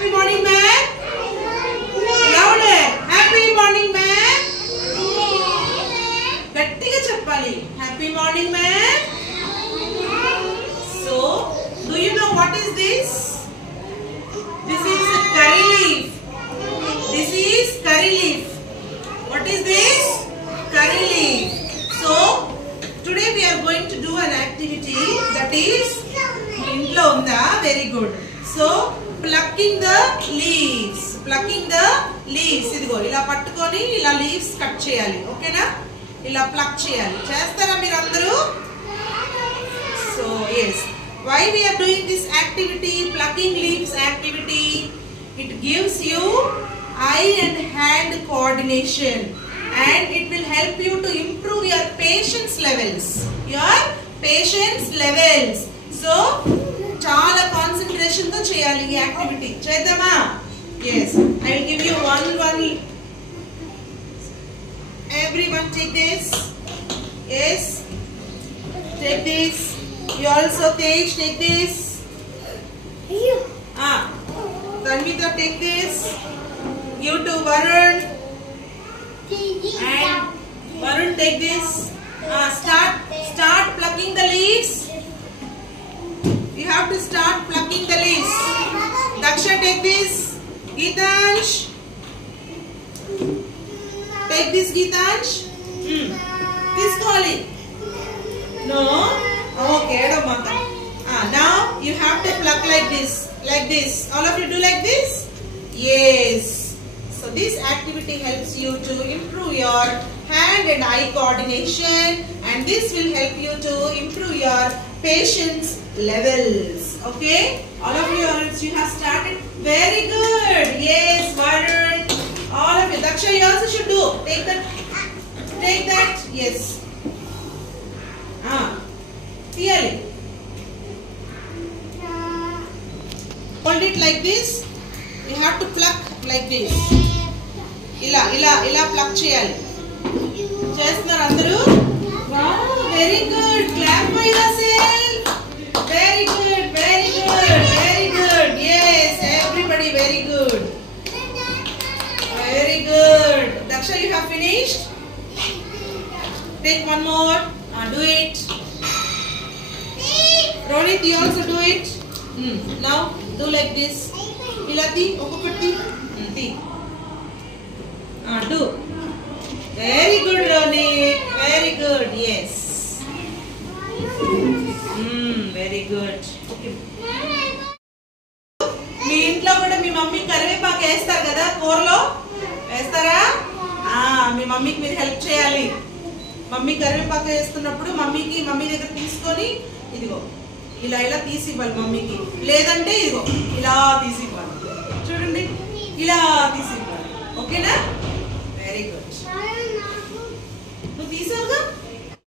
happy morning man. Louder. Happy morning man. గట్టిగా చెప్పాలి. Happy morning man. So, do you know what is this? This is a curry leaf. This is curry leaf. What is this? Curry leaf. So, today we are going to do an activity that is intlo unda. Very good. So, plucking the leaves. Plucking the leaves. ఇదిగో ఇలా పట్టుకొని ఇలా leaves cut చేయాలి. ఓకేనా? ఇలా pluck చేయాలి. చేస్తారా మీరు అందరూ? So, yes. Why we are doing this activity, plucking leaves activity? It gives you eye and hand coordination, and it will help you to improve your patience levels. Your patience levels. So, చాలా concentration తో చేయాలి ఈ activity. చేద్దామా? Yes. I will give you one. Everyone take this. Yes. Take this. You also take this. Tanvita take this. Give to Varun. And Varun take this. Start plucking the leaves. You have to start plucking the leaves. Daksha take this. Geetansh. Take this, Geetansh. This Kali. No. Okay, now you have to pluck like this. Like this. All of you do like this? Yes. So this activity helps you to improve your hand and eye coordination, and this will help you to improve your patience levels. Okay? All of you have started. Very good. Yes, Varun. All of you. Daksha, you also should do. Take that. Yes. Clearly. Hold it like this. You have to pluck like this. ఇలా pluck చేయాలి. చేస్తున్నారు అందరూ? Wow, very good. Clap for yourself. Very good. Yes, everybody very good. Very good. Daksha, you have finished? Take one more. Do it. Ronit, you also do it. Now do like this. Ilati, okokati. Do. Very good, Ronit. Very good. Yes. Very good. Okay. మీ ఇంట్లో కూడా మీ mummy కరివేపాకు వేస్తారు కదా కూరలో? వేస్తారా? మీ మమ్మీకి మీరు help చేయాలి. మమ్మీ కరివేపాకు వేస్తున్నప్పుడు మమ్మీ దగ్గర తీసుకొని ఇదిగో ఇలా తీసి ఇవ్వాలి మమ్మీకి. లేదంటే ఇదిగో ఇలా తీసి ఇవ్వాలి. చూడండి, ఇలా తీసి ఇవ్వాలి. ఓకేనా? Very good. నువ్వు తీసావుగా?